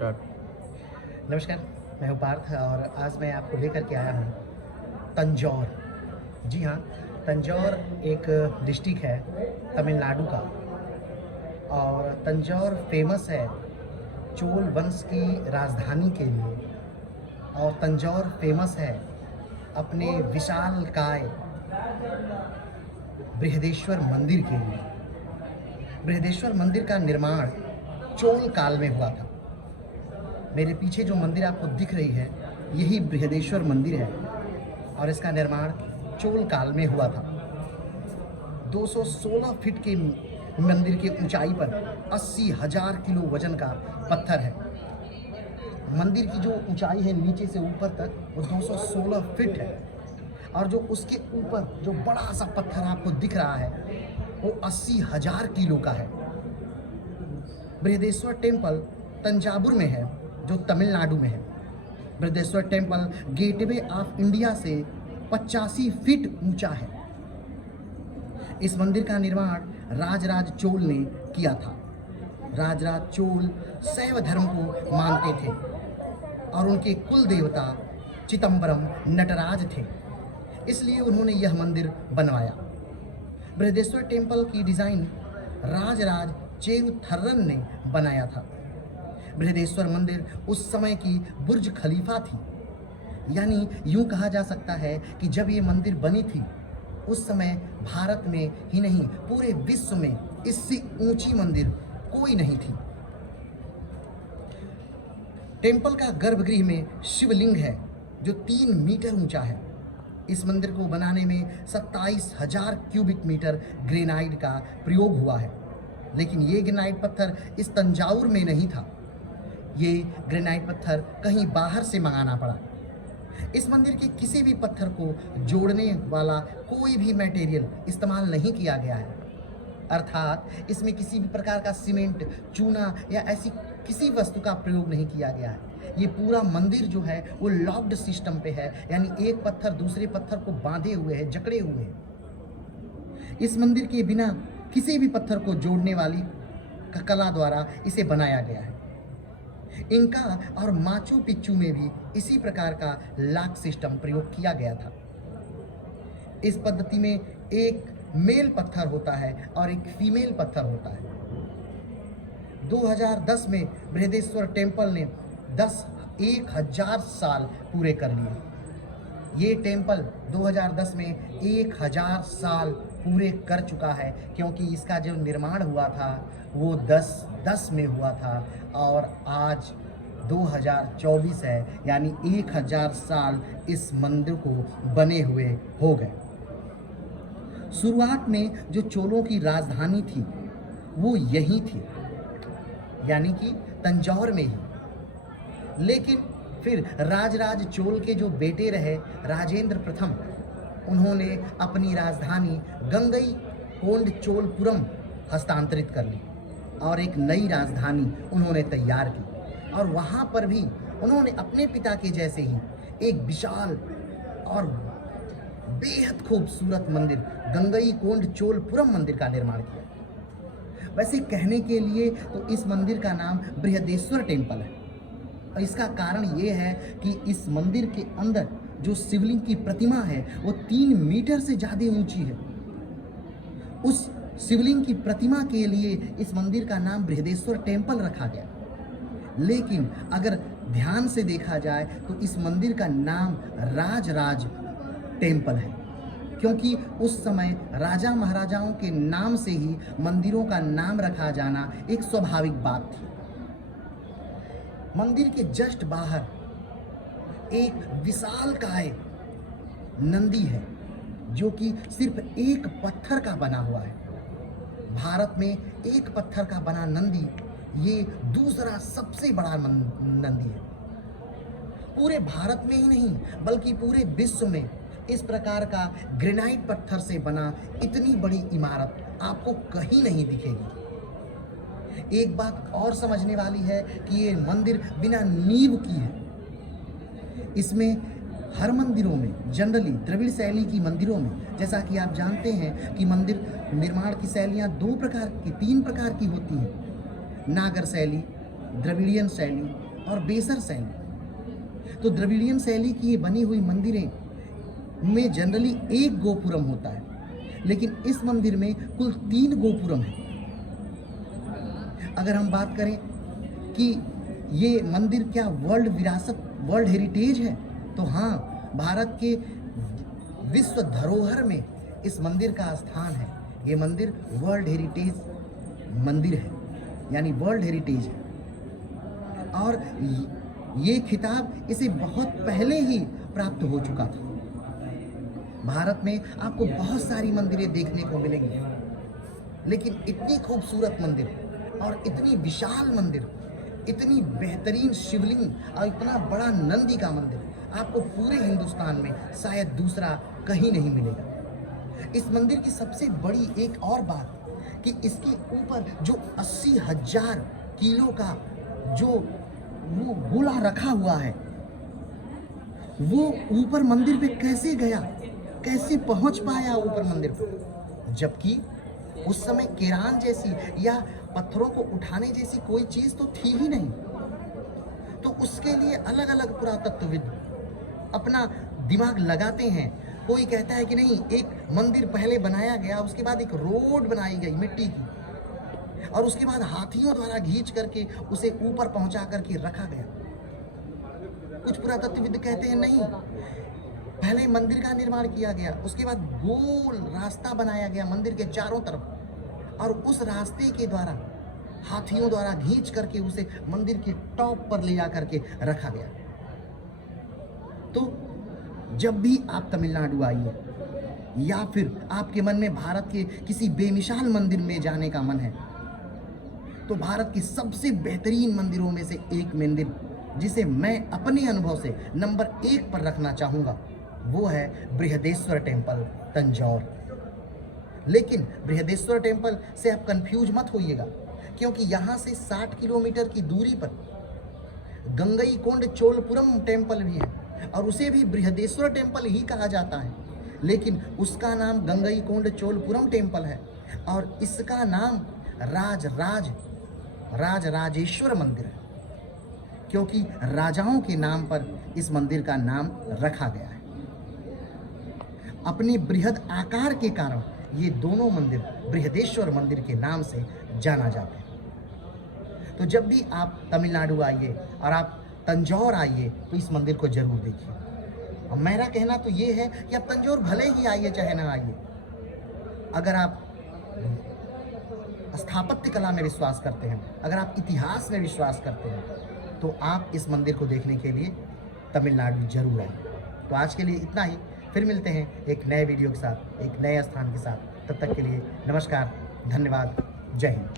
नमस्कार, मैं हूँ पार्थ और आज मैं आपको लेकर के आया हूँ तंजौर। जी हाँ, तंजौर एक डिस्ट्रिक्ट है तमिलनाडु का और तंजौर फेमस है चोल वंश की राजधानी के लिए और तंजौर फेमस है अपने विशालकाय बृहदेश्वर मंदिर के लिए। बृहदेश्वर मंदिर का निर्माण चोल काल में हुआ था। मेरे पीछे जो मंदिर आपको दिख रही है यही बृहदेश्वर मंदिर है और इसका निर्माण चोल काल में हुआ था। 216 फीट के मंदिर की ऊंचाई पर 80,000 किलो वजन का पत्थर है। मंदिर की जो ऊंचाई है नीचे से ऊपर तक वो 216 फीट है और जो उसके ऊपर जो बड़ा सा पत्थर आपको दिख रहा है वो 80,000 किलो का है। बृहदेश्वर टेम्पल तंजावुर में है जो तमिलनाडु में है। Brihadeeswara temple gateway of India से 85 फीट ऊंचा है। इस मंदिर का निर्माण राजराज चोल ने किया था। राजराज चोल शैव धर्म को मानते थे और उनके कुल देवता चिदंबरम नटराज थे, इसलिए उन्होंने यह मंदिर बनवाया। बृहदेश्वर टेम्पल की डिज़ाइन राजराज चेरुथर्रन ने बनाया था। बृहदेश्वर मंदिर उस समय की बुर्ज खलीफा थी, यानी यूं कहा जा सकता है कि जब ये मंदिर बनी थी उस समय भारत में ही नहीं पूरे विश्व में इससे ऊंची मंदिर कोई नहीं थी। टेम्पल का गर्भगृह में शिवलिंग है जो 3 मीटर ऊंचा है। इस मंदिर को बनाने में 27,000 क्यूबिक मीटर ग्रेनाइट का प्रयोग हुआ है, लेकिन ये ग्रेनाइट पत्थर इस तंजावुर में नहीं था। ये ग्रेनाइट पत्थर कहीं बाहर से मंगाना पड़ा। इस मंदिर के किसी भी पत्थर को जोड़ने वाला कोई भी मटेरियल इस्तेमाल नहीं किया गया है, अर्थात इसमें किसी भी प्रकार का सीमेंट, चूना या ऐसी किसी वस्तु का प्रयोग नहीं किया गया है। ये पूरा मंदिर जो है वो लॉक्ड सिस्टम पे है, यानी एक पत्थर दूसरे पत्थर को बांधे हुए है, जकड़े हुए हैं। इस मंदिर के बिना किसी भी पत्थर को जोड़ने वाली कला द्वारा इसे बनाया गया है। इंका और माचू पिच्चू में भी इसी प्रकार का लॉक सिस्टम प्रयोग किया गया था। इस पद्धति में एक मेल पत्थर होता है और एक फीमेल पत्थर होता है। 2010 में बृहदेश्वर टेम्पल ने 1,000 साल पूरे कर लिए। ये टेम्पल 2010 में 1,000 साल पूरे कर चुका है, क्योंकि इसका जो निर्माण हुआ था वो 10 में हुआ था और आज 2024 है, यानी 1,000 साल इस मंदिर को बने हुए हो गए। शुरुआत में जो चोलों की राजधानी थी वो यही थी, यानी कि तंजौर में ही। लेकिन फिर राजराज चोल के जो बेटे रहे राजेंद्र प्रथम, उन्होंने अपनी राजधानी गंगईकोंडचोलपुरम हस्तांतरित कर ली और एक नई राजधानी उन्होंने तैयार की और वहाँ पर भी उन्होंने अपने पिता के जैसे ही एक विशाल और बेहद खूबसूरत मंदिर गंगईकोंडचोलपुरम मंदिर का निर्माण किया। वैसे कहने के लिए तो इस मंदिर का नाम बृहदेश्वर टेम्पल है और इसका कारण ये है कि इस मंदिर के अंदर जो शिवलिंग की प्रतिमा है वो 3 मीटर से ज़्यादा ऊंची है। उस शिवलिंग की प्रतिमा के लिए इस मंदिर का नाम बृहदेश्वर टेम्पल रखा गया। लेकिन अगर ध्यान से देखा जाए तो इस मंदिर का नाम राजराज टेम्पल है, क्योंकि उस समय राजा महाराजाओं के नाम से ही मंदिरों का नाम रखा जाना एक स्वाभाविक बात थी। मंदिर के जस्ट बाहर एक विशालकाय नंदी है जो कि सिर्फ एक पत्थर का बना हुआ है। भारत में एक पत्थर का बना नंदी ये दूसरा सबसे बड़ा नंदी है। पूरे भारत में ही नहीं बल्कि पूरे विश्व में इस प्रकार का ग्रेनाइट पत्थर से बना इतनी बड़ी इमारत आपको कहीं नहीं दिखेगी। एक बात और समझने वाली है कि ये मंदिर बिना नींव की है। इसमें हर मंदिरों में जनरली द्रविड़ शैली की मंदिरों में, जैसा कि आप जानते हैं कि मंदिर निर्माण की शैलियाँ 3 प्रकार की होती हैं, नागर शैली, द्रविड़ियन शैली और बेसर शैली। तो द्रविड़ियन शैली की ये बनी हुई मंदिरें में जनरली एक गोपुरम होता है, लेकिन इस मंदिर में कुल 3 गोपुरम है। अगर हम बात करें कि ये मंदिर क्या वर्ल्ड विरासत, वर्ल्ड हेरिटेज है, तो हाँ, भारत के विश्व धरोहर में इस मंदिर का स्थान है। ये मंदिर वर्ल्ड हेरिटेज मंदिर है, यानी वर्ल्ड हेरिटेज है। और ये खिताब इसे बहुत पहले ही प्राप्त हो चुका था। भारत में आपको बहुत सारी मंदिरें देखने को मिलेंगी, लेकिन इतनी खूबसूरत मंदिर और इतनी विशाल मंदिर, इतनी बेहतरीन शिवलिंग और इतना बड़ा नंदी का मंदिर आपको पूरे हिंदुस्तान में शायद दूसरा कहीं नहीं मिलेगा। इस मंदिर की सबसे बड़ी एक और बात कि इसके ऊपर जो 80,000 किलो का जो वो गोला रखा हुआ है, वो ऊपर मंदिर पे कैसे गया, कैसे पहुंच पाया ऊपर मंदिर पर, जबकि उस समय केरान जैसी या पत्थरों को उठाने जैसी कोई चीज तो थी ही नहीं। तो उसके लिए अलग अलग पुरातत्वविद अपना दिमाग लगाते हैं। कोई कहता है कि नहीं, एक मंदिर पहले बनाया गया, उसके बाद एक रोड बनाई गई मिट्टी की, और उसके बाद हाथियों द्वारा खींच करके उसे ऊपर पहुंचा करके रखा गया। कुछ पुरातत्वविद कहते हैं नहीं, पहले मंदिर का निर्माण किया गया, उसके बाद गोल रास्ता बनाया गया मंदिर के चारों तरफ, और उस रास्ते के द्वारा हाथियों द्वारा खींच करके उसे मंदिर के टॉप पर ले जा करके रखा गया। तो जब भी आप तमिलनाडु आइए या फिर आपके मन में भारत के किसी बेमिसाल मंदिर में जाने का मन है, तो भारत की सबसे बेहतरीन मंदिरों में से एक मंदिर जिसे मैं अपने अनुभव से नंबर 1 पर रखना चाहूँगा, वो है बृहदेश्वर टेम्पल, तंजौर। लेकिन बृहदेश्वर टेम्पल से आप कंफ्यूज मत होइएगा, क्योंकि यहाँ से 60 किलोमीटर की दूरी पर गंगईकोंड चोलपुरम टेम्पल भी है, और उसे भी बृहदेश्वर टेम्पल ही कहा जाता है, लेकिन उसका नाम गंगईकोंड चोलपुरम टेम्पल है, और इसका नाम राजराजेश्वर मंदिर है, क्योंकि राजाओं के नाम पर इस मंदिर का नाम रखा गया है। अपने बृहद आकार के कारण ये दोनों मंदिर बृहदेश्वर मंदिर के नाम से जाना जाता है। तो जब भी आप तमिलनाडु आइए और आप तंजौर आइए, तो इस मंदिर को जरूर देखिए। और मेरा कहना तो ये है कि आप तंजौर भले ही आइए चाहे ना आइए, अगर आप स्थापत्य कला में विश्वास करते हैं, अगर आप इतिहास में विश्वास करते हैं, तो आप इस मंदिर को देखने के लिए तमिलनाडु जरूर आइए। तो आज के लिए इतना ही, फिर मिलते हैं एक नए वीडियो के साथ, एक नए स्थान के साथ। तब तक के लिए नमस्कार, धन्यवाद, जय हिंद।